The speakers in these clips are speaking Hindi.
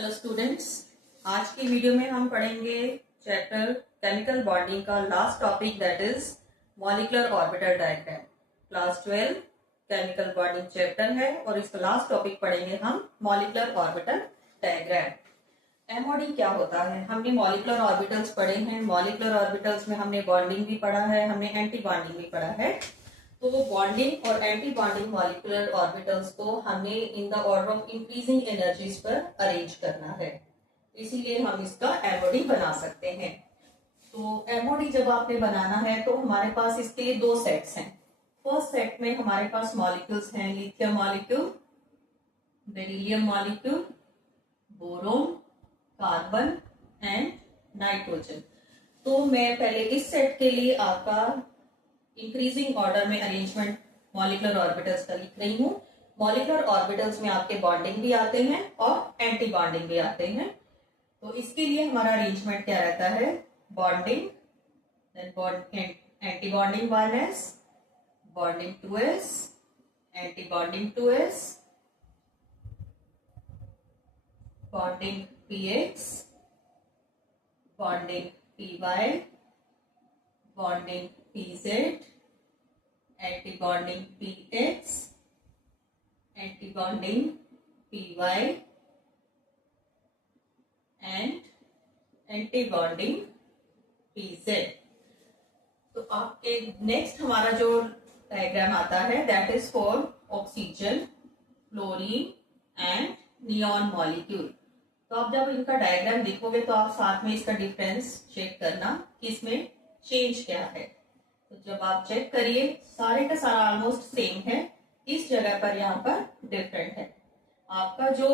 हेलो स्टूडेंट्स, आज की वीडियो में हम पढ़ेंगे चैप्टर केमिकल बॉन्डिंग का last topic that is molecular orbital diagram. Class 12 chemical bonding chapter है और इसका लास्ट टॉपिक पढ़ेंगे हम मॉलिक्यूलर ऑर्बिटल डायग्राम। एमओडी क्या होता है? हमने मॉलिक्यूलर ऑर्बिटल्स पढ़े हैं। मॉलिक्यूलर ऑर्बिटल्स में हमने बॉन्डिंग भी पढ़ा है, हमने एंटी बॉन्डिंग भी पढ़ा है। तो बॉन्डिंग और एंटी बॉन्डिंग मॉलिक्यूलर ऑर्बिटल्स को हमें in the order of increasing energies पर अरेंज करना है, इसीलिए हम इसका एमओडी बना सकते हैं। तो एमओडी जब आपने बनाना है तो हमारे पास इसके लिए दो सेट्स हैं। फर्स्ट सेट में हमारे पास मॉलिक्यूल्स हैं lithium molecule, beryllium molecule, boron, carbon and nitrogen. तो मैं पहले इस सेट के लिए आपका इंक्रीजिंग ऑर्डर में अरेंजमेंट मॉलिक्यूलर ऑर्बिटल्स का लिख रही हूँ। मॉलिक्यूलर ऑर्बिटल्स में आपके बॉन्डिंग भी आते हैं और एंटी बॉन्डिंग भी आते हैं। तो इसके लिए हमारा अरेंजमेंट क्या रहता है? Bonding, then anti bonding 1s, bonding 2s, anti bonding 2s, bonding px, bonding py, bonding pz, anti bonding px, anti bonding py and anti bonding pz। तो आपके नेक्स्ट हमारा जो डायग्राम आता है that is for oxygen, fluorine and neon molecule. तो आप जब इनका डायग्राम देखोगे तो आप साथ में इसका डिफरेंस चेक करना कि इसमें चेंज क्या है। तो जब आप चेक करिए सारे का सारा ऑलमोस्ट सेम है, इस जगह पर यहाँ पर डिफरेंट है। आपका जो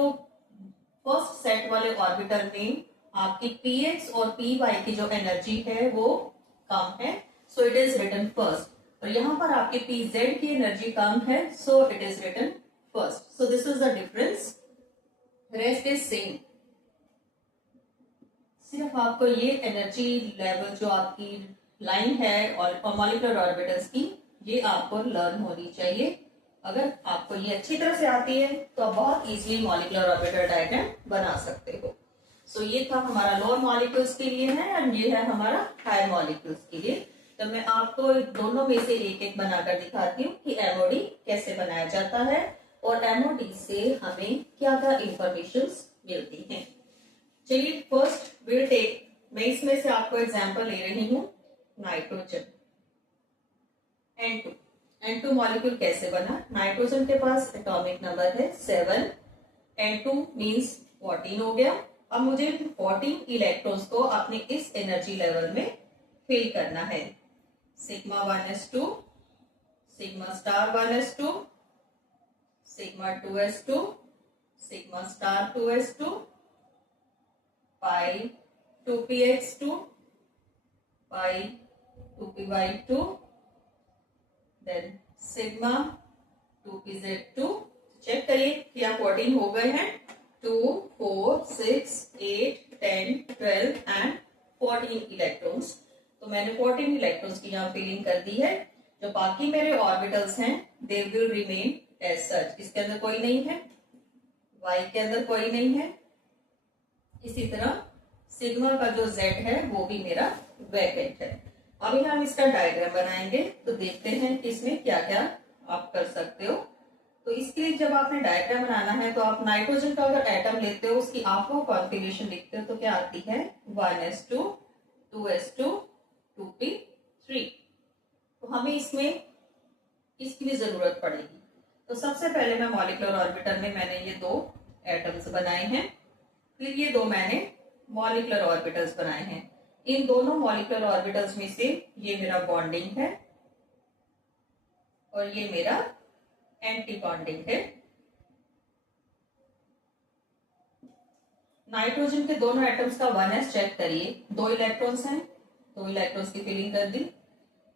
फर्स्ट सेट वाले ऑर्बिटल में आपकी px और py की जो एनर्जी है वो कम है, so it is written first. और यहाँ पर आपके pz की एनर्जी कम है, so it is written first. So this is the difference, rest is same. सिर्फ आपको ये एनर्जी लेवल जो आपकी लाइन है और मॉलिक्यूलर ऑर्बिटल्स की, ये आपको लर्न होनी चाहिए। अगर आपको ये अच्छी तरह से आती है तो आप बहुत इजीली मॉलिक्यूलर ऑर्बिटल डायग्राम बना सकते हो। सो ये था हमारा लोअर मॉलिक्यूल्स के लिए है और ये है हमारा हायर मॉलिक्यूल्स के लिए। तो मैं आपको दोनों में से एक एक बनाकर दिखाती हूँ कि एमओडी कैसे बनाया जाता है और एमओडी से हमें क्या क्या इंफॉर्मेशन मिलती है। चलिए फर्स्ट विल टेक, मैं इसमें से आपको एग्जांपल ले रही हूँ नाइट्रोजन N2। N2 मॉलिक्यूल कैसे बना? नाइट्रोजन के पास एटॉमिक नंबर है 7, N2 मींस 14 हो गया। अब मुझे 14 इलेक्ट्रॉन्स को अपने इस एनर्जी लेवल में फिल करना है। Sigma 1s2, sigma star 1s2, sigma 2s2, sigma star 2s2, pi 2px2, pi 2py2, then sigma 2pz2। Check करिए कि आप 14 हो गए हैं। 2, 4, 6, 8, 10, 12 एंड 14 इलेक्ट्रॉन्स। तो मैंने 14 इलेक्ट्रॉन्स की यहाँ फिलिंग कर दी है। जो बाकी मेरे ऑर्बिटल्स हैं they will remain as such. इसके अंदर कोई नहीं है, y के अंदर कोई नहीं है। इसी तरह सिग्मा का जो z है वो भी मेरा वैकेंट है। अभी हम इसका डायग्राम बनाएंगे तो देखते हैं कि इसमें क्या क्या आप कर सकते हो। तो इसके लिए जब आपने डायग्राम बनाना है तो आप नाइट्रोजन का अगर एटम लेते हो उसकी आपको कॉन्फ़िगरेशन लिखते हो तो क्या आती है? 1s2, 2s2, 2p3। तो हमें इसमें इसकी भी जरूरत पड़ेगी। तो सबसे पहले मैं मॉलिक्यूलर ऑर्बिटल में मैंने ये दो एटम्स बनाए हैं, फिर ये दो मैंने मॉलिक्यूलर ऑर्बिटल्स बनाए हैं। इन दोनों मॉलिक्यूलर ऑर्बिटल्स में से ये मेरा बॉन्डिंग है और ये मेरा एंटी बॉन्डिंग है। नाइट्रोजन के दोनों एटम्स का 1s चेक करिए, 2 इलेक्ट्रॉन्स हैं, 2 इलेक्ट्रॉन्स की फिलिंग कर दी।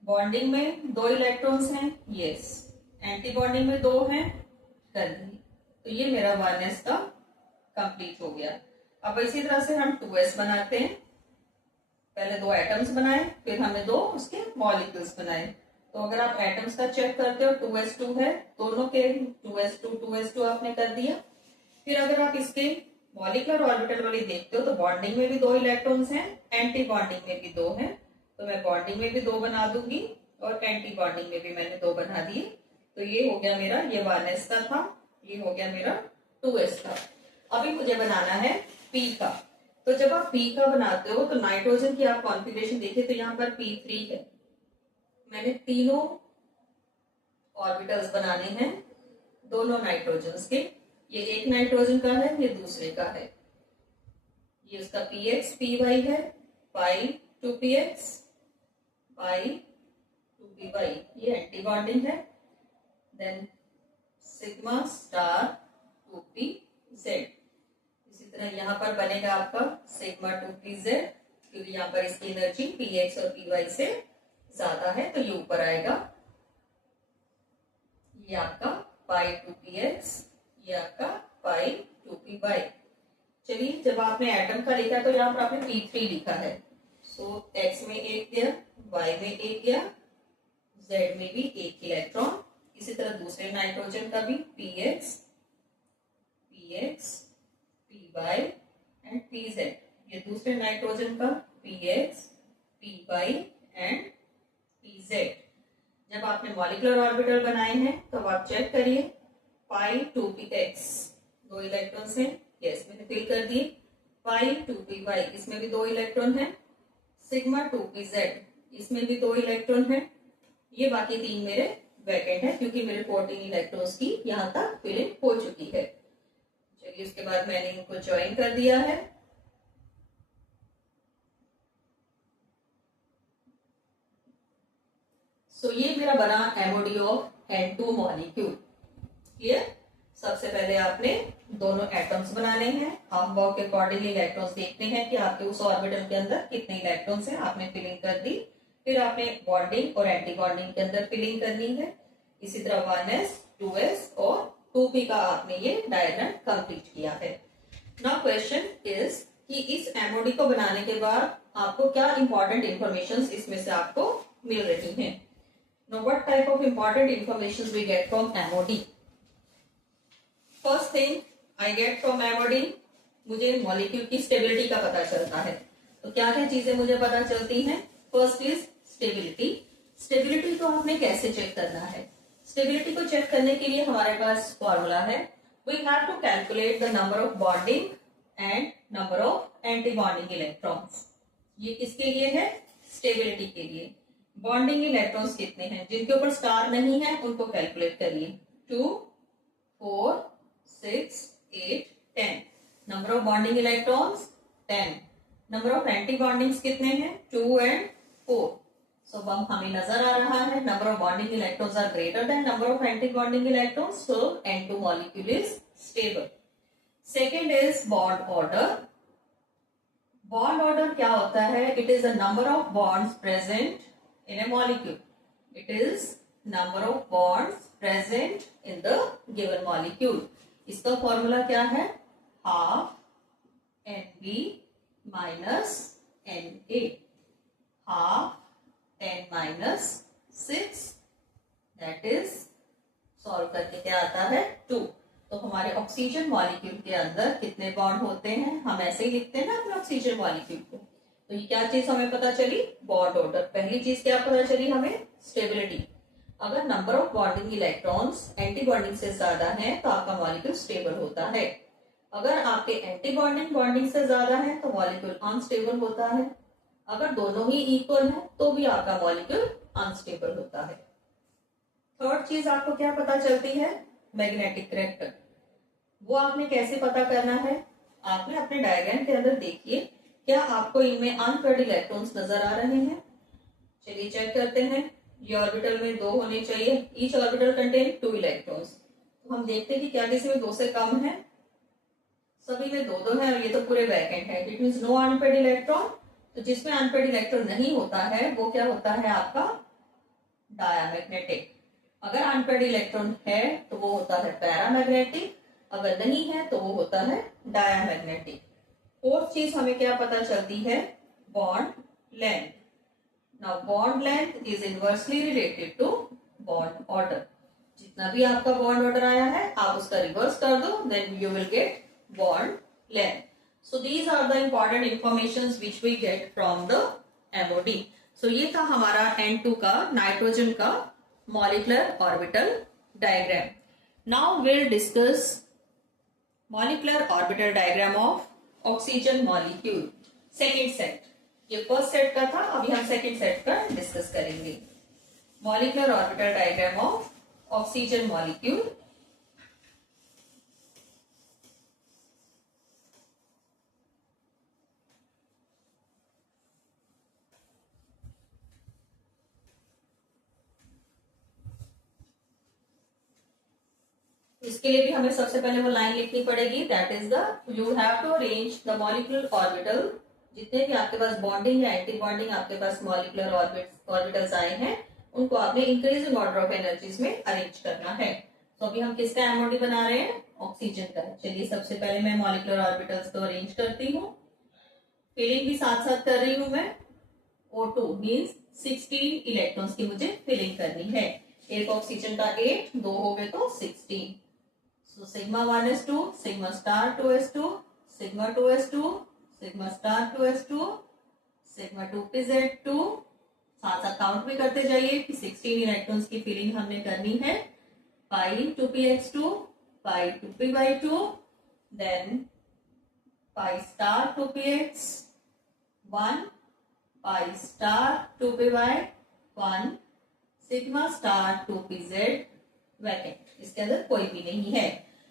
बॉन्डिंग में 2 इलेक्ट्रॉन्स हैं, यस। एंटी बॉन्डिंग में 2 हैं, कर दी। तो ये मेरा 1s का कंप्लीट हो गया। अब इसी तरह से हम 2s बनाते हैं। पहले 2 एटम्स बनाए, फिर हमने 2 उसके मॉलिक्यूल्स बनाए। तो अगर आप एटम्स का चेक करते हो 2s2 है, दोनों के 2s2 आपने कर दिया। फिर अगर आप इसके मॉलिक्यूलर ऑर्बिटल वाली देखते हो तो बॉन्डिंग में भी 2 इलेक्ट्रॉन्स हैं, एंटी बॉन्डिंग में भी 2 हैं, तो मैं बॉन्डिंग में भी 2 बना दूंगी और एंटी बॉन्डिंग में भी मैंने 2 बना दिए। तो ये हो गया मेरा, ये 1s का था, ये हो गया मेरा 2s का। अभी मुझे बनाना है p का। तो जब आप p का बनाते हो तो नाइट्रोजन की आप कॉन्फ़िगरेशन देखिए तो यहाँ पर p3 है। मैंने तीनों ऑर्बिटल्स बनाने हैं दोनों नाइट्रोजन के। ये एक नाइट्रोजन का है, ये दूसरे का है। ये उसका px py है, पाई 2px पाई 2py, ये एंटी बॉन्डिंग है। Then sigma star 2pz। इसी तरह यहाँ पर बनेगा आपका सिग्मा 2pz, क्योंकि यहाँ पर इसकी एनर्जी px और py से ज्यादा है तो ये ऊपर आएगा। ये आपका पाई 2px, ये आपका पाई 2py। चलिए, जब आपने एटम का लिखा है तो यहाँ पर आपने p3 लिखा है। सो x में एक गया, y में एक गया, z में भी एक इलेक्ट्रॉन। इसी तरह दूसरे नाइट्रोजन का भी px py एंड pz। ये दूसरे नाइट्रोजन का px py एंड pz। जब आपने मॉलिक्यूलर ऑर्बिटल बनाए हैं तो आप चेक करिए, पाई 2px 2 इलेक्ट्रॉन्स हैं, यस मैंने फिल कर दिए। पाई 2py इसमें भी 2 इलेक्ट्रॉन है। सिग्मा 2pz इसमें भी 2 इलेक्ट्रॉन है। ये बाकी 3 मेरे वैकेंट है क्योंकि मेरे 14 इलेक्ट्रॉन्स की यहाँ तक फिलिंग हो चुकी है। चलिए, उसके बाद मैंने इनको ज्वाइन कर दिया है। सो ये मेरा बना MOD of N2 molecule. Clear? सबसे पहले आपने दोनों एटम्स बनाने हैं, हाफ बॉक्स के अकॉर्डिंग इलेक्ट्रॉन्स देखते हैं कि आपके उस ऑर्बिटल के अंदर कितने इलेक्ट्रॉन्स हैं, आपने फिलिंग कर दी। फिर आपने बॉन्डिंग और एंटी बॉन्डिंग के अंदर फिलिंग करनी है। इसी तरह 1s 2s और 2p का आपने ये डायग्राम कंप्लीट किया है। नाउ क्वेश्चन इज कि इस MOD को बनाने के बाद आपको क्या इंपॉर्टेंट इंफॉर्मेशन इसमें से आपको मिल रही है। Now what type of important information we get from MOD? First thing I get from MOD, मुझे मॉलिक्यूल की स्टेबिलिटी का पता चलता है। तो क्या क्या चीजें मुझे पता चलती हैं? First is stability. स्टेबिलिटी को आपने कैसे चेक करना है? स्टेबिलिटी को चेक करने के लिए हमारे पास फॉर्मूला है। We have to calculate the number of bonding and number of anti bonding electrons. ये किसके लिए है? स्टेबिलिटी के लिए। बॉन्डिंग इलेक्ट्रॉन्स कितने हैं? जिनके ऊपर स्टार नहीं है उनको कैलकुलेट करिए। 2 4 6 8 10। Number of bonding electrons 10। Number of anti bondings कितने हैं? 2 एंड 4। सो हमें नजर आ रहा है number of bonding electrons are greater than number of anti bonding electrons, so N2 molecule is stable. Second is bond order. Bond order क्या होता है? It is the number of bonds present in a molecule. It is number of bonds present in the given molecule. इसका फॉर्मूला क्या है? Half NB minus NA, half 10 minus 6, that is solve करके क्या आता है? 2। तो हमारे ऑक्सीजन मॉलिक्यूल के अंदर कितने बॉन्ड होते हैं? हम ऐसे ही लिखते हैं ना अपने ऑक्सीजन मॉलिक्यूल को। तो ये क्या चीज हमें पता चली? Bond order. पहली चीज क्या पता चली हमें? स्टेबिलिटी। अगर number of bonding electrons anti bonding से ज्यादा है तो आपका मॉलिक्यूल स्टेबल होता है। अगर आपके एंटी बॉन्डिंग से ज्यादा है तो मॉलिक्यूल अनस्टेबल होता है। अगर दोनों ही इक्वल है तो भी आपका मॉलिक्यूल अनस्टेबल होता है। थर्ड चीज आपको क्या पता चलती है? Magnetic character. वो आपने कैसे पता करना है? आपने अपने डायग्राम के अंदर देखिए, क्या आपको इनमें अनपेयर्ड इलेक्ट्रॉन्स नजर आ रहे हैं? चलिए चेक करते हैं। ये ऑर्बिटल में 2 होने चाहिए। Each orbital contain 2 electrons. तो हम देखते हैं कि क्या किसी में 2 से कम है? सभी में 2 है और ये तो पूरे वैकेंट है। It means no unpaired electron. तो जिसमें अनपेयर्ड इलेक्ट्रॉन नहीं होता है वो क्या होता है? आपका डायामैग्नेटिक। अगर अनपेयर्ड इलेक्ट्रॉन है तो वो होता है पैरामैग्नेटिक, अगर नहीं है तो वो होता है डायामैग्नेटिक। फोर्थ चीज हमें क्या पता चलती है? Bond length. Now bond length is inversely related to bond order. जितना भी आपका बॉन्ड ऑर्डर आया है आप उसका रिवर्स कर दो, then you will get bond length. So these are the important informations which we get from the MOD. So ये था हमारा N2 का नाइट्रोजन का molecular orbital diagram. Now we'll discuss molecular orbital diagram of oxygen molecule. Second set, ये फर्स्ट सेट का था, अभी हम सेकेंड सेट का डिस्कस करेंगे. Molecular orbital diagram of oxygen molecule. इसके लिए भी हमें सबसे पहले वो लाइन लिखनी पड़ेगी. That is the you have to arrange the molecular orbital. जितने भी आपके पास बॉन्डिंग या एंटी बॉन्डिंग आपके पास मॉलिक्यूलर ऑर्बिटल्स आए हैं उनको आपने इंक्रीजिंग ऑर्डर ऑफ एनर्जीज में अरेंज करना है. तो अभी हम किसका एमओडी बना रहे हैं? ऑक्सीजन का. चलिए सबसे पहले मैं मॉलिक्यूलर ऑर्बिटल्स को अरेंज करती हूँ. फिलिंग भी साथ साथ कर रही हूँ मैं. O2 मीन्स 16 इलेक्ट्रॉन्स की मुझे फिलिंग करनी है. एक ऑक्सीजन का 8, 2 हो गए तो 16. So sigma 1s2, sigma star 2s2, sigma 2s2, sigma star 2s2, sigma 2pz2. साथ साथ काउंट भी करते जाइए कि 16 इलेक्ट्रॉन्स की फिलिंग हमने करनी है. pi 2px2, pi 2py2, then pi star 2px 1, pi star 2py 1, sigma star 2pz vacant. इसके अंदर कोई भी नहीं है.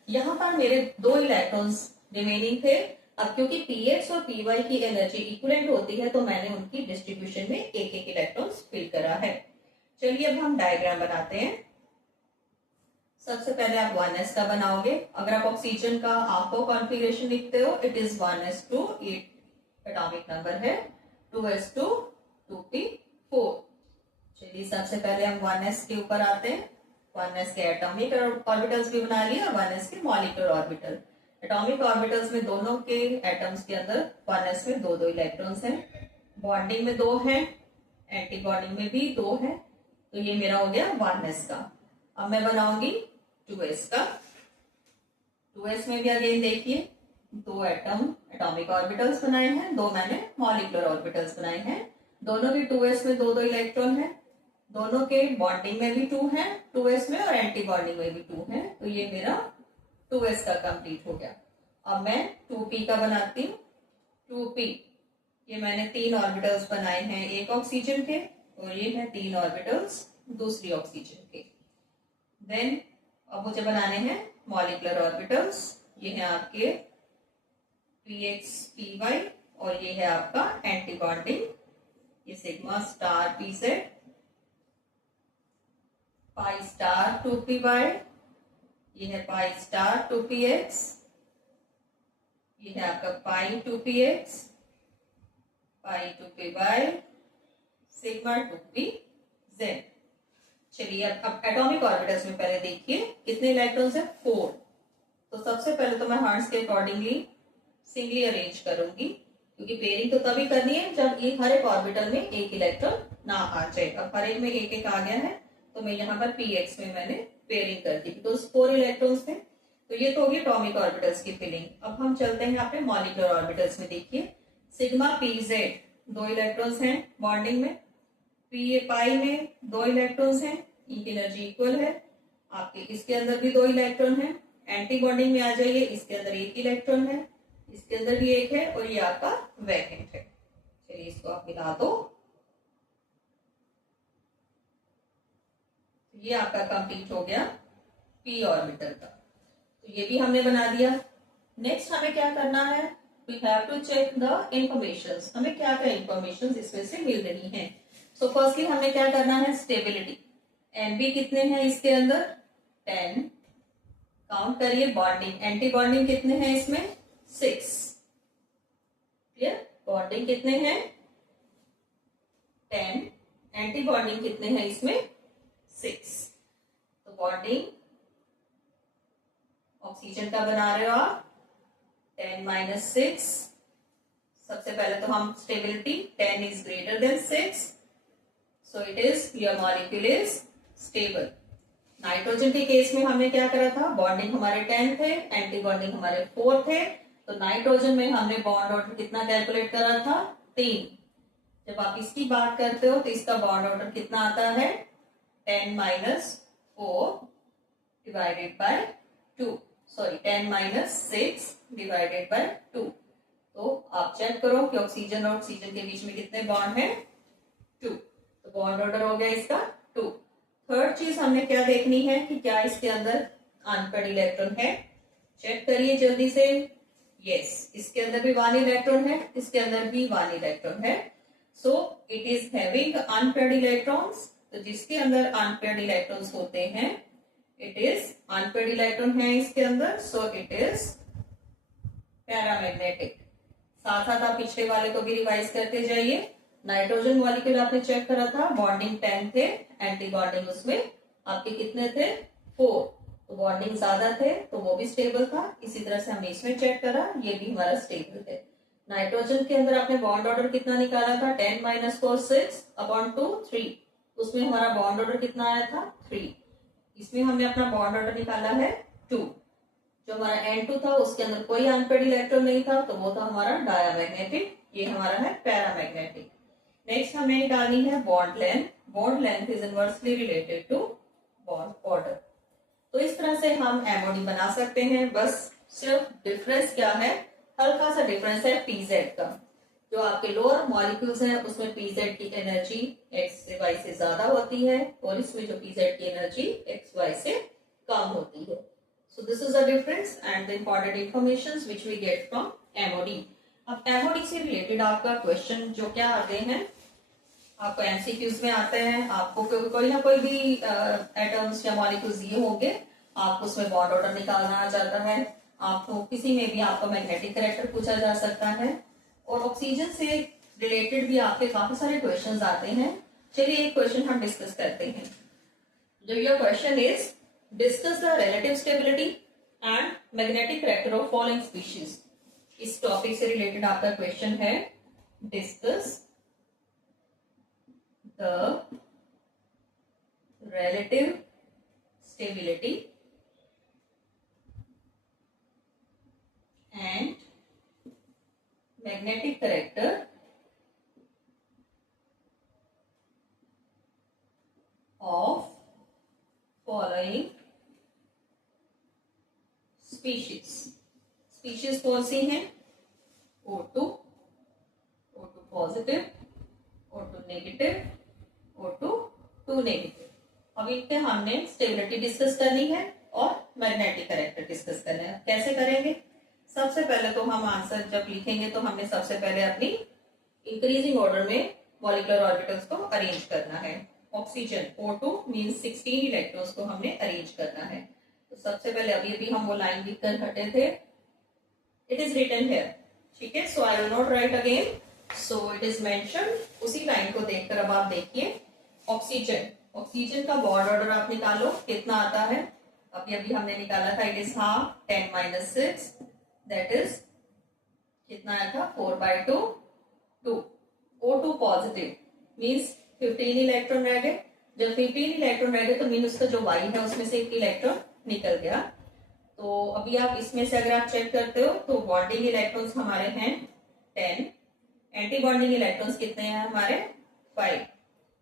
यहां पर मेरे 2 इलेक्ट्रॉन्स रिमेनिंग थे. अब क्योंकि px और py की एनर्जी इक्विवेलेंट होती है तो मैंने उनकी डिस्ट्रीब्यूशन में एक एक इलेक्ट्रॉन्स फिल करा है. चलिए अब हम डायग्राम बनाते हैं. सबसे पहले आप 1s का बनाओगे. अगर आप ऑक्सीजन का आपको कॉन्फ़िगरेशन लिखते हो it is 1s2, 8 atomic number है, 2s2, 2p4. चलिए सबसे पहले हम 1s के ऊपर आते हैं. 1s के एटॉमिक ऑर्बिटल्स भी बना लिए और 1s के मॉलिक्यूलर ऑर्बिटल. एटॉमिक ऑर्बिटल्स में दोनों के एटम्स के अंदर 1s में 2 इलेक्ट्रॉन्स हैं. बॉन्डिंग में 2 हैं, एंटी बॉन्डिंग में भी 2 हैं. तो ये मेरा हो गया 1s का. अब मैं बनाऊंगी 2s का. 2s में भी अगेन देखिए 2 एटॉमिक ऑर्बिटल्स बनाए हैं, 2 मैंने मॉलिक्यूलर ऑर्बिटल्स बनाए हैं. दोनों की 2s में 2 इलेक्ट्रॉन है. दोनों के बॉन्डिंग में भी 2 है 2s में और एंटी बॉन्डिंग में भी 2 है. तो ये मेरा 2s का कंप्लीट हो गया. अब मैं 2p का बनाती हूँ. 2p ये मैंने 3 ऑर्बिटल्स बनाए हैं एक ऑक्सीजन के और ये है 3 ऑर्बिटल्स दूसरी ऑक्सीजन के. देन अब मुझे बनाने हैं मॉलिक्यूलर ऑर्बिटल्स. ये है आपके px py और ये है आपका एंटी बॉन्डिंग. ये sigma star pz, pi star 2py, ये है पाई स्टार 2px, ये है आपका पाई 2px, पाई 2py, सिग्मा 2pz. चलिए अब एटॉमिक ऑर्बिटल्स में पहले देखिए कितने इलेक्ट्रॉन्स हैं? 4. तो सबसे पहले तो मैं हार्ट्स के अकॉर्डिंगली सिंगली अरेंज करूंगी क्योंकि पेयरिंग तो तभी करनी है जब ये हर एक ऑर्बिटल में एक इलेक्ट्रॉन ना आ जाए. अब हर एक में एक एक आ गया है तो मैं यहाँ पर px में मैंने पेयरिंग कर दी तो 4 इलेक्ट्रॉन्स थे. तो ये तो होगी एटॉमिक ऑर्बिटल्स की फिलिंग. अब हम चलते हैं अपने मॉलिक्यूलर ऑर्बिटल्स में. देखिए सिग्मा pz 2 इलेक्ट्रॉन्स हैं बॉन्डिंग में. पाई में 2 इलेक्ट्रॉन्स हैं, इनकी एनर्जी इक्वल है. आपके इसके अंदर भी 2 इलेक्ट्रॉन है. एंटी बॉन्डिंग में आ जाइए, इसके अंदर 1 इलेक्ट्रॉन है, इसके अंदर भी 1 है और ये आपका वैकेंट है. चलिए इसको आप मिला दो. ये आपका कंप्लीट हो गया p ऑर्बिटल का. तो ये भी हमने बना दिया. नेक्स्ट हमें क्या करना है? We have to check the informations. हमें क्या क्या इंफॉर्मेशंस इसमें से मिल रही हैं. सो फर्स्टली हमें क्या करना है? स्टेबिलिटी. Nb कितने हैं इसके अंदर? 10. काउंट करिए. बॉन्डिंग एंटी बॉन्डिंग कितने हैं इसमें? 6. क्लियर? बॉन्डिंग कितने हैं? 10. एंटी बॉन्डिंग कितने हैं इसमें? 6. तो बॉन्डिंग ऑक्सीजन का बना रहे हो आप 10 - 6. सबसे पहले तो हम stability 10 is greater than 6, so it is your molecule is stable. Nitrogen के केस में हमने क्या करा था? बॉन्डिंग हमारे 10 थे, एंटी बॉन्डिंग हमारे 4 थे. तो नाइट्रोजन में हमने बॉन्ड ऑर्डर कितना कैलकुलेट करा था, 3। जब आप इसकी बात करते हो तो इसका बॉन्ड ऑर्डर कितना आता है, 10-4 divided by 2, sorry 10-6 divided by 2। तो आप चेक करो कि ऑक्सीजन और ऑक्सीजन के बीच में कितने बॉन्ड हैं, 2। तो बॉन्ड ऑर्डर हो गया इसका 2। थर्ड चीज हमने क्या देखनी है कि क्या इसके अंदर अनपेड इलेक्ट्रॉन है। चेक करिए जल्दी से। यस, इसके अंदर भी 1 इलेक्ट्रॉन है, इसके अंदर भी 1 इलेक्ट्रॉन है। So it is having unpaired electrons. तो जिसके अंदर अनपेड इलेक्ट्रॉन्स होते हैं, इट इज अनपेड इलेक्ट्रॉन है इसके अंदर, सो इट इज पैरामैग्नेटिक। साथ साथ आप पिछले वाले को भी रिवाइज करते जाइए। नाइट्रोजन मॉलिक्यूल आपने चेक करा था, बॉन्डिंग 10 थे, एंटी बॉन्डिंग उसमें आपके कितने थे, 4। तो बॉन्डिंग ज्यादा थे तो वो भी स्टेबल था। इसी तरह से हमने इसमें चेक करा, ये भी हमारा स्टेबल है। नाइट्रोजन के अंदर आपने बॉन्ड ऑर्डर कितना निकाला था, 10-4 6/2 3। उसमें हमारा बॉन्ड ऑर्डर कितना आया था, 3। इसमें हमने अपना बॉन्ड ऑर्डर निकाला है 2। जो हमारा N2 था उसके अंदर कोई अनपेड इलेक्ट्रॉन नहीं था, तो वो था हमारा डायामैग्नेटिक। ये हमारा है पैरामैग्नेटिक। नेक्स्ट हमें निकालनी है bond length. Bond length is inversely related to bond order. तो इस तरह से हम एमओडी बना सकते हैं। बस सिर्फ डिफरेंस क्या है, हल्का सा डिफरेंस है पीजेड का। जो आपके लोअर मॉलिक्यूल्स हैं उसमें पीजेड की एनर्जी एक्स से वाई से ज्यादा होती है, और इसमें जो पीजेड की एनर्जी एक्स वाई से कम होती है। So this is the difference and the important informations which we get from MOD. अब MOD से रिलेटेड आपका क्वेश्चन जो क्या आते हैं, आपको एमसीक्यूज में आते हैं। आपको कोई ना कोई भी एटम्स या मॉलिक्यूल्स दिए होंगे, आपको उसमें बॉन्ड ऑर्डर निकालना आ जाता है। आपको किसी में भी आपको मैग्नेटिक कैरेक्टर पूछा जा सकता है, और ऑक्सीजन से रिलेटेड भी आपके काफी सारे क्वेश्चन आते हैं। चलिए एक क्वेश्चन हम डिस्कस करते हैं। जो ये question is discuss the relative stability and magnetic character of following species. इस टॉपिक से रिलेटेड आपका क्वेश्चन है, discuss the relative stability and magnetic character of following species. Species कौन सी हैं, O2, O2 positive, O2 negative, O2 2 negative. अब इन पे हमने स्टेबिलिटी डिस्कस करनी है और मैग्नेटिक कैरेक्टर डिस्कस करना है। कैसे करेंगे, सबसे पहले तो हम आंसर जब लिखेंगे तो हमने सबसे पहले अपनी इंक्रीजिंग ऑर्डर में मॉलिक्यूलर ऑर्बिटल्स को अरेंज करना है। ऑक्सीजन O2 मींस 16 इलेक्ट्रॉन्स को हमने अरेंज करना है। तो सबसे पहले अभी हम वो लाइन लिख कर हटे थे, इट इज रिटन हियर, ठीक है। So I will not write again, so it is mention. उसी लाइन को देखकर अब आप देखिए, ऑक्सीजन, ऑक्सीजन का बॉन्ड ऑर्डर आप निकालो कितना आता है। अभी हमने निकाला था, it is half 10-6, that is कितना आया था, 4/2 2। O2 पॉजिटिव मीन्स 15 इलेक्ट्रॉन रह गए। जब 15 इलेक्ट्रॉन रह गए तो मीन उसका जो वाई है उसमें से एक इलेक्ट्रॉन निकल गया। तो अभी आप इसमें से अगर आप चेक करते हो तो बॉन्डिंग इलेक्ट्रॉन्स हमारे हैं 10, एंटी बॉन्डिंग इलेक्ट्रॉन्स कितने हैं हमारे, 5।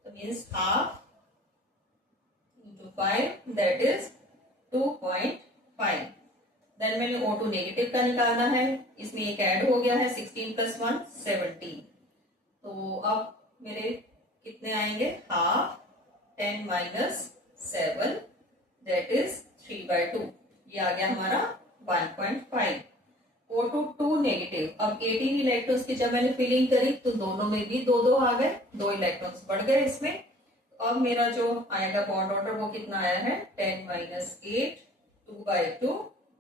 तो means half into 5 that is 2.5। Then मैंने O2 नेगेटिव का निकालना है, इसमें एक ऐड हो गया है 16 + 1 17। तो अब मेरे कितने आएंगे, हाफ 10 - 7 दैट इज 3/2। ये आ गया हमारा 1.5। O2 2 negative. अब 18 इलेक्ट्रॉन्स की जब मैंने फिलिंग करी तो दोनों में भी 2-2 आ गए, 2 इलेक्ट्रॉन्स बढ़ गए इसमें। अब मेरा जो आएगा बॉन्ड ऑर्डर वो कितना आया है, 10 - 8 2/2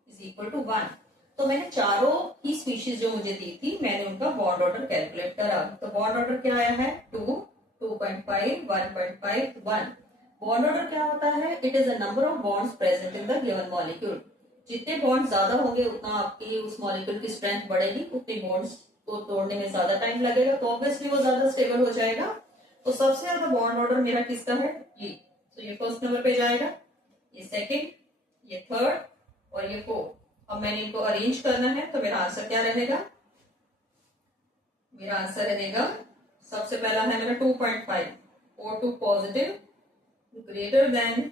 = 1। तो मैंने चारों ही स्पीशीज जो मुझे दी थी मैंने उनका बॉन्ड ऑर्डर कैलकुलेट करा। तो बॉन्ड ऑर्डर क्या आया है, 2 2.5 1.5 1। बॉन्ड ऑर्डर क्या होता है, it is the number of bonds present in the given molecule. जितने बॉन्ड ज्यादा होंगे उतना आपकी उस मॉलिक्यूल की स्ट्रेंथ बढ़ेगी, उतने बॉन्ड्स को तोड़ने में ज्यादा टाइम लगेगा, तो ऑब्वियसली वो ज्यादा स्टेबल हो जाएगा। तो सबसे ज्यादा बॉन्ड ऑर्डर मेरा किसका है, ये। तो ये फर्स्ट नंबर पे जाएगा, ये सेकंड, ये थर्ड और ये फोर्थ। अब मैंने इनको अरेंज करना है, तो मेरा आंसर क्या रहेगा? मेरा आंसर रहेगा, सबसे पहला है मेरा 2.5, O2 positive greater than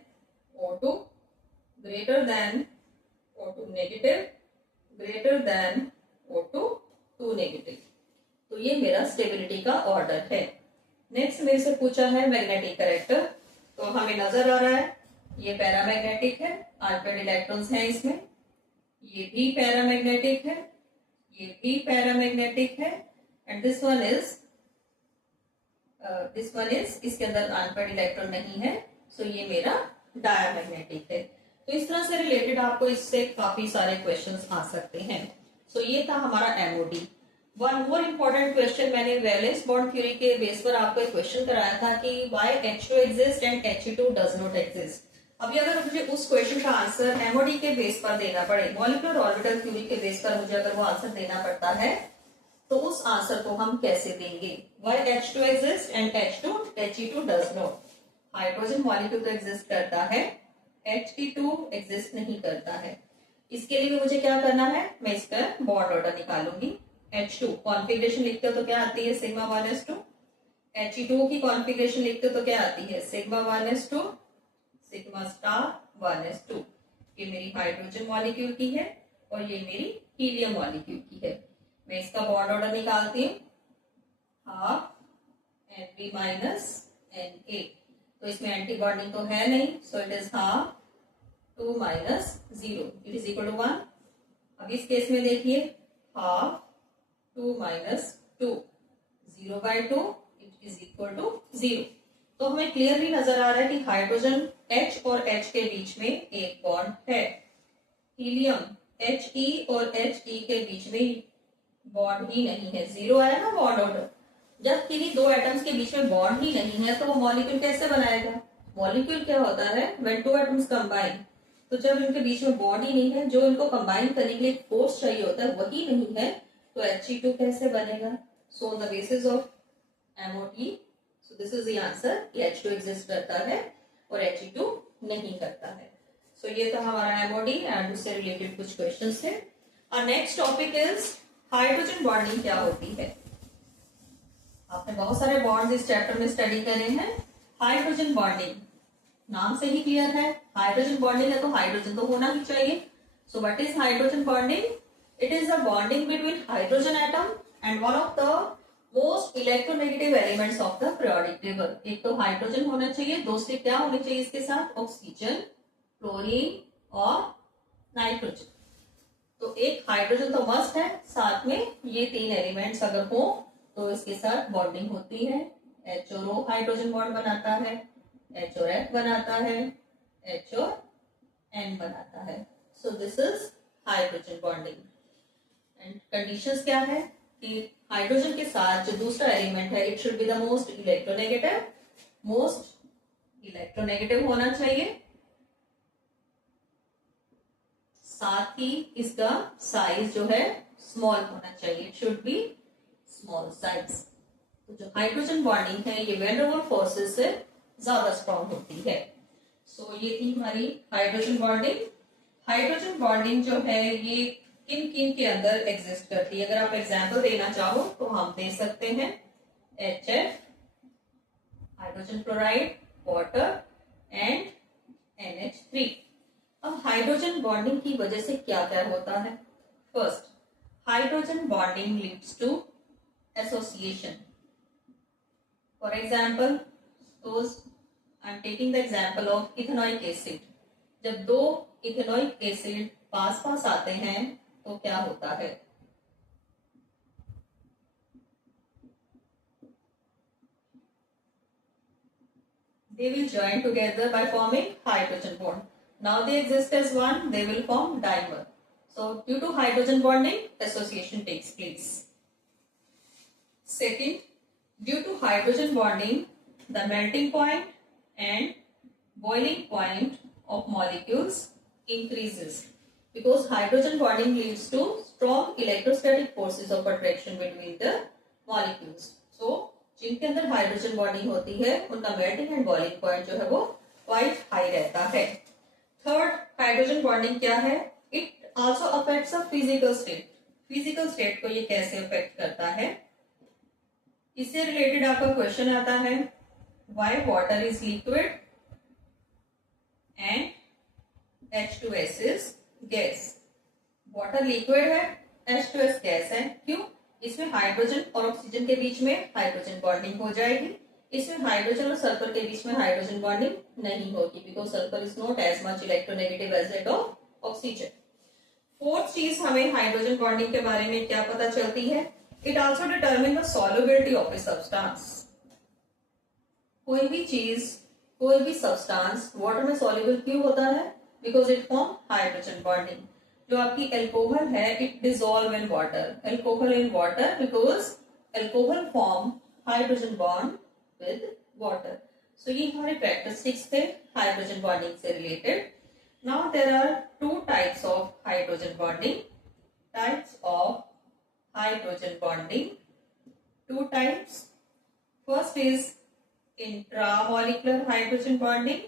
O2 greater than O2 negative greater than O2 2 negative. तो ये मेरा स्टेबिलिटी का ऑर्डर है। नेक्स्ट मेरे से पूछा है मैग्नेटिक कैरेक्टर। तो हमें नजर आ रहा है ये पैरामैग्नेटिक है, आर्पेड इलेक्ट्रॉन्स हैं इसमें, ये भी पैरामैग्नेटिक है, ये भी पैरामैग्नेटिक है, एंड दिस वन इज इसके अंदर अनपेड इलेक्ट्रॉन नहीं है, सो ये मेरा डायमैग्नेटिक है। तो इस तरह से रिलेटेड आपको इससे काफी सारे क्वेश्चंस आ सकते हैं। सो ये था हमारा MoD. One more important question, मैंने वैलेंस बॉन्ड थ्योरी के बेस पर आपको एक क्वेश्चन कराया था कि why H2 exist and He2 does not exist. अभी अगर मुझे उस क्वेश्चन का आंसर एमओडी के बेस पर देना पड़े, मॉलिक्यूलर ऑर्बिटल थ्योरी के बेस पर मुझे अगर वो आंसर देना पड़ता है, तो उस आंसर को हम कैसे देंगे? Why H2 exist and He2 does not। Hydrogen molecule तो एग्जिस्ट करता है, He2 एग्जिस्ट नहीं करता है। इसके लिए मुझे क्या करना है? मैं इसका बॉन्ड ऑर्डर निकालूंगी। H2 कॉन्फ़िगरेशन लिखते हो तो क्या आती है? Sigma 1s2। He2 की कॉन्फ़िगरेशन लिखते हो तो क्या आती है? Sigma 1s2 sigma star 1s2। ये मेरी हाइड्रोजन मॉलिक्यूल की है और ये मेरी हीलियम मॉलिक्यूल की है। मैं इसका बॉन्ड ऑर्डर निकालती हूँ, हाफ Nb माइनस Na। तो इसमें एंटी बॉन्डिंग तो है नहीं, so it is half 2 minus 0, it is equal to 1। अब इस केस में देखिए, half 2 minus 2, 0/2 it is equal to 0। तो हमें क्लियरली नजर आ रहा है कि हाइड्रोजन H और H के बीच में एक बॉन्ड है। हीलियम He और He के बीच में बॉन्ड ही नहीं है, 0 आया ना बॉन्ड ऑर्डर। जब किन्हीं दो एटम्स के बीच में बॉन्ड ही नहीं है, तो वो मॉलिक्यूल कैसे बनाएगा? मॉलिक्यूल क्या होता है? When two atoms combine. तो जब इनके बीच में बॉन्ड ही नहीं है, जो इनको कंबाइन करने के लिए फोर्स चाहिए होता है वही नहीं है, तो He2 कैसे बनेगा? So on the basis of MOT, so this is the answer कि H2 एग्जिस्ट करता है और He2 नहीं करता है। सो ये था हमारा MOD एंड उससे रिलेटेड कुछ क्वेश्चंस थे। और next topic is hydrogen bonding क्या होती है। आपने बहुत सारे बॉन्ड्स इस चैप्टर में स्टडी करे हैं। हाइड्रोजन बॉन्डिंग नाम से ही क्लियर है, हाइड्रोजन बॉन्डिंग है तो हाइड्रोजन तो होना ही चाहिए। So what is hydrogen bonding? It is the bonding between hydrogen atom and one of the most electronegative elements of the periodic table. एक तो हाइड्रोजन होना चाहिए, दूसरे क्या होने चाहिए इसके साथ? ऑक्सीजन, क्लोरीन और नाइट्रोजन। तो एक हाइड्रोजन तो मस्ट है, साथ में ये तीन एलिमेंट्स अगर हो तो इसके साथ बॉन्डिंग होती है। H और O हाइड्रोजन बॉन्ड बनाता है, H और F बनाता है, H और N बनाता है। सो this is hydrogen bonding. And conditions क्या है कि हाइड्रोजन के साथ जो दूसरा एलिमेंट है, it should be the most electronegative होना चाहिए, साथ ही इसका साइज जो है स्मॉल होना चाहिए, it should be small size. तो जो हाइड्रोजन बॉन्डिंग है ये वैन डर वाल्स फोर्सेस से ज्यादा स्ट्रॉन्ग होती है। सो ये थी हमारी हाइड्रोजन बॉन्डिंग। हाइड्रोजन बॉन्डिंग जो है ये किन किन के अंदर एग्जिस्ट करती है? अगर आप एग्जांपल देना चाहो तो हम दे सकते हैं HF, hydrogen chloride, water and NH3। अब हाइड्रोजन बॉन्डिंग की वजह से क्या क्या होता है? First, hydrogen bonding leads to association. For example, suppose I am taking the example of ethanoic acid. जब दो इथेनॉइक एसिड पास पास आते हैं तो क्या होता है? They will join together by forming hydrogen bond. Now they exist as one, they will form dimer. So due to hydrogen bonding, association takes place. Second, due to hydrogen bonding, the melting point and boiling point of molecules increases because hydrogen bonding leads to strong electrostatic forces of attraction between the molecules. So जिनके अंदर हाइड्रोजन बॉन्डिंग होती है उनका मेल्टिंग एंड बॉइलिंग पॉइंट जो है वो क्वाइट हाई रहता है। थर्ड, हाइड्रोजन बॉन्डिंग क्या है? It also affects a physical state. Physical state को ये कैसे अफेक्ट करता है, इससे रिलेटेड आपका क्वेश्चन आता है, why water is liquid and H2S is gas. Water liquid है, H2S गैस है, क्यों? इसमें हाइड्रोजन और ऑक्सीजन के बीच में हाइड्रोजन बॉन्डिंग हो जाएगी, इसमें हाइड्रोजन और सल्फर के बीच में हाइड्रोजन बॉन्डिंग नहीं होगी, because sulphur is not as much electronegative as that of oxygen. Fourth चीज हमें हाइड्रोजन बॉन्डिंग के बारे में क्या पता चलती है, it also determine the solubility of a substance. कोई भी चीज, कोई भी सब्सटेंस वाटर में सॉल्युबल क्यों होता है, because it form hydrogen bonding. जो आपकी एल्कोहल है, it dissolve in water, alcohol in water, because alcohol form hydrogen bond with water. So ये हमारे कैरेक्टरिस्टिक्स थे हाइड्रोजन बॉन्डिंग से related. Now there are two types of hydrogen bonding. Types of hydrogen bonding, two types. First is intramolecular hydrogen bonding.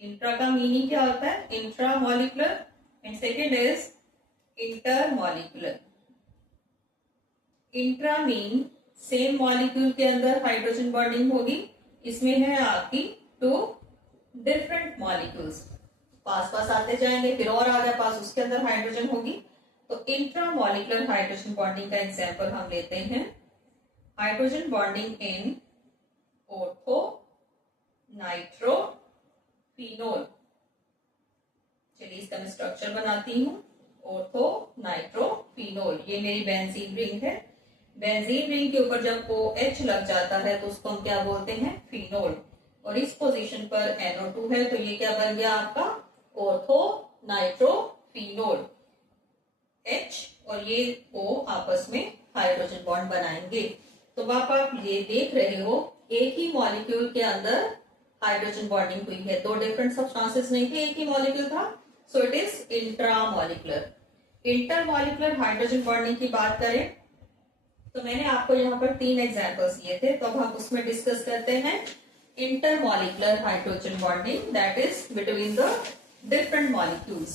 Intra का मीनिंग क्या होता है, intramolecular, and second is intermolecular. Intra mean same molecule के अंदर हाइड्रोजन बॉन्डिंग होगी, इसमें है आपकी टू डिफरेंट मॉलिक्यूल्स, पास पास आते जाएंगे, फिर और आगे पास उसके अंदर हाइड्रोजन होगी। तो इंट्रामॉलिक्यूलर हाइड्रोजन बॉन्डिंग का एग्जांपल हम लेते हैं, हाइड्रोजन बॉन्डिंग इन ऑर्थो नाइट्रो फिनोल। चलिए इसका मैं स्ट्रक्चर बनाती हूँ, ऑर्थो नाइट्रो फिनोल। ये मेरी बेंजीन रिंग है, बेंजीन रिंग के ऊपर जब OH लग जाता है तो उसको हम क्या बोलते हैं, फिनोल। और इस पोजीशन पर NO2 है, तो ये क्या बन गया आपका, ऑर्थो नाइट्रो फिनोल। H और ये O आपस में हाइड्रोजन बॉन्ड बनाएंगे। तो आप ये देख रहे हो, एक ही मॉलिक्यूल के अंदर हाइड्रोजन बॉन्डिंग हुई है, दो डिफरेंट सब्सटेंसेस नहीं थे, एक ही मॉलिक्यूल था। सो it is intramolecular. Intermolecular hydrogen bonding की बात करें तो मैंने आपको यहाँ पर 3 एग्जांपल्स दिए थे, तो अब हम उसमें डिस्कस करते हैं intermolecular hydrogen bonding, that is between the different molecules.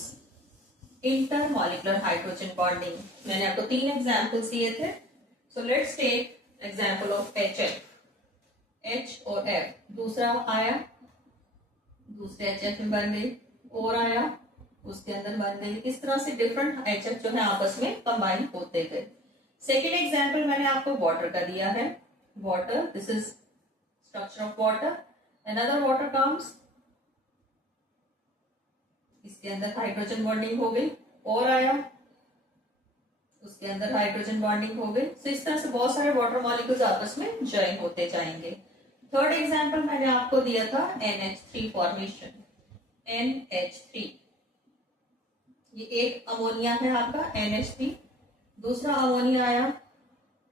Intermolecular hydrogen bonding मैंने आपको 3 एग्जांपल्स दिए थे। So let's take example of HF, H और F, दूसरा आया, दूसरे HF में बन गई, और आया, उसके अंदर बन गई। इस तरह से डिफरेंट HF जो है आपस में कंबाइन होते गए। सेकेंड एग्जाम्पल मैंने आपको वाटर का दिया है, water, this is structure of water, another water comes, इसके अंदर हाइड्रोजन बॉन्डिंग हो गई, और आया, उसके अंदर हाइड्रोजन बॉन्डिंग हो गई। तो इस तरह से बहुत सारे वाटर मॉलिक्यूल्स आपस में ज्वाइन होते जाएंगे। थर्ड एग्जाम्पल मैंने आपको दिया था NH3 फॉर्मेशन, NH3, ये एक अमोनिया है आपका NH3, दूसरा अमोनिया आया,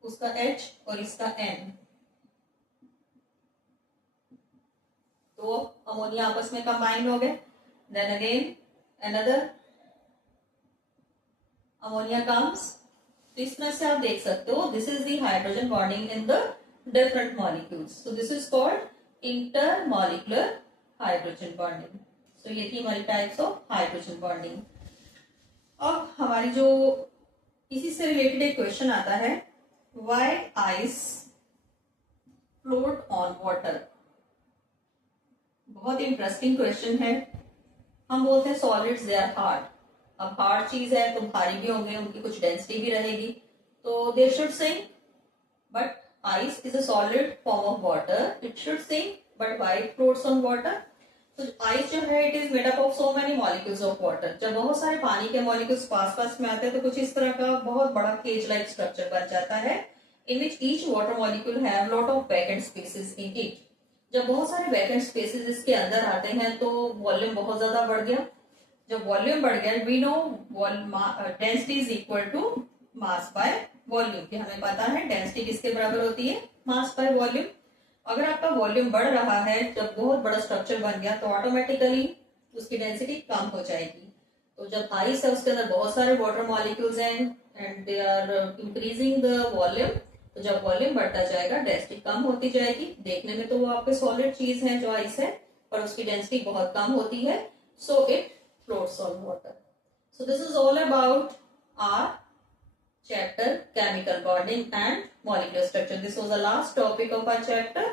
उसका H और इसका N, तो अमोनिया आपस में कंबाइन हो गए। Then again another ammonia comes. तो इस तरह से आप देख सकते हो, this is the hydrogen bonding in the different molecules. So this is called intermolecular hydrogen bonding. So ये थी हमारी टाइप्स ऑफ हाइड्रोजन बॉन्डिंग। अब हमारी जो इसी से रिलेटेड एक क्वेश्चन आता है, why ice float on water. बहुत इंटरेस्टिंग क्वेश्चन है। हम बोलते हैं सॉलिड्स दे आर हार्ड। अब हार्ड चीज है तो भारी भी होंगे, उनकी कुछ डेंसिटी भी रहेगी, तो they should sink. But ice is a solid form of water, it should sink, but why it floats on water. तो आइस जो है, it is made up of so many molecules of water. जब बहुत सारे पानी के मॉलिक्यूल्स पास पास में आते हैं तो कुछ इस तरह का बहुत बड़ा केज लाइक स्ट्रक्चर बन जाता है, in which each water molecule have lot of vacant spaces in it. जब बहुत सारे वैकेंट स्पेसेस इसके अंदर आते हैं तो वॉल्यूम बहुत ज्यादा बढ़ गया। जब वॉल्यूम बढ़ गया, we know density is equal to mass by volume, कि हमें पता है डेंसिटी किसके बराबर होती है, मास बाय वॉल्यूम। अगर आपका वॉल्यूम बढ़ रहा है, जब बहुत बड़ा स्ट्रक्चर बन गया, तो ऑटोमेटिकली उसकी डेंसिटी कम हो जाएगी। तो जब आइस है उसके अंदर बहुत सारे वाटर मॉलिक्यूल्स हैं and they are increasing the volume, तो जब वॉल्यूम बढ़ता जाएगा डेंसिटी कम होती जाएगी। देखने में तो वो आपके सॉलिड चीज है जो आइस है, पर उसकी डेंसिटी बहुत कम होती है, so it floats on water. So this is all about our chapter chemical bonding and molecular structure. This was the last topic of our chapter.